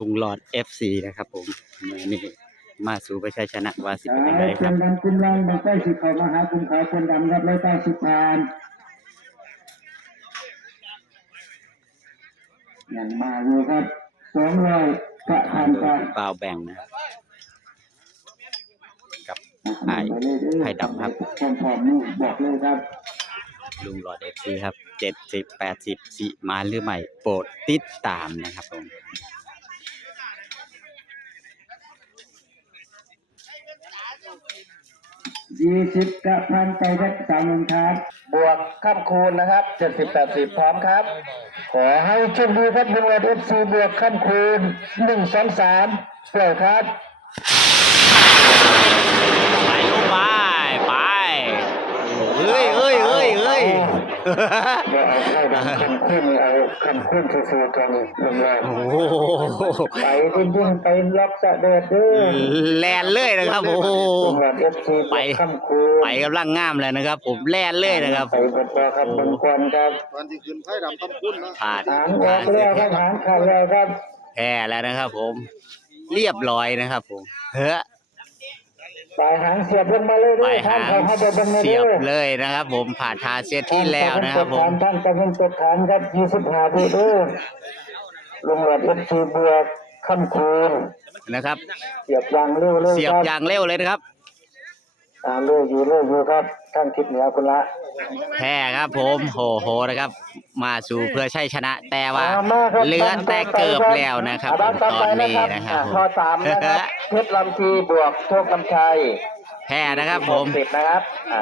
ลุงหลอด FC นะครับผมมือนี้มาสู่ประชาชนะวาสิเป็นยังไงเชิครับญดำกุมลังบางใกล้สิเขามาหากลุ่มขาวคนดำครับร้อยเก้าสิบพานยังมาอยู่ครับสองร้อยกระพันโดกระยบ่าวแบ่งนะครับกับไอ้ไผ่ดำครับความพร้อมนี่บอกเลยครับลุงหลอด FC ครับเจ็ดสิบแปดสิบสี่มาหรือไม่โปรดติดตามนะครับผม ยี่สิบกระพันไปครับสามหมื่นครับ บวกข้ามคูณนะครับเจ็ดสิบแปดสิบพร้อมครับ ขอให้โชคดีครับบุงเอฟซีบวกข้ามคูณหนึ่งสองสามปล่อยครับไปลูกไปไปเอ้ยเอ้ยเอ้ยเอ้ย อย่าเอาเข้าดังคำคูณเอาคำคูณฟูๆกันลงแรงโอ้โหไปพุ่งๆไปล็อกสะเด็ดเด้อแลนเลยนะครับโอ้โหบุงเอฟซีบไปวกข้ามคูณไปกำลังงามเลยนะครับ ผมแลนเลยนะครับไปบดบอครับบนกวนครับวันที่ขึ้นไพ่ดำคำคุ้นนะผ่านหางออกแล้วครับหางเข้าแล้วครับแพ้แล้วนะครับ ผม เรียบร้อยนะครับ ผมเฮ้อ ปลายหางเสียบลงมาเลยไปเด้อหาท่านงเขาให้ไปบนเสียบเด้อเลยนะครับ ผมผ่านทาเซตที่แล้วนะครับผมท่านตะเวนตกฐานครับยี่สิบห้าปีเด้อลงหลอดเอฟซีบวกคำคูณนะครับ เสียบยางเร็วเลยเสียบครับอย่างเร็วเลยนะครับอ่าเร็วอยู่เร็วอยู่ครับท่านทิศเหนือคุณละแพ้ครับผมโหโหนะครับ มาสู่เพื่อใช้ชนะ แต่ว่าอ่มาครับเหลือแต่เกิบแล้วนะครับอ่าผมด้าตอนไปนี้นะครับอ่าผม ข้อสามนะครับเพชรลำทีบวกโชคลำชัยแพ้นะครับผม สิบนะครับอะ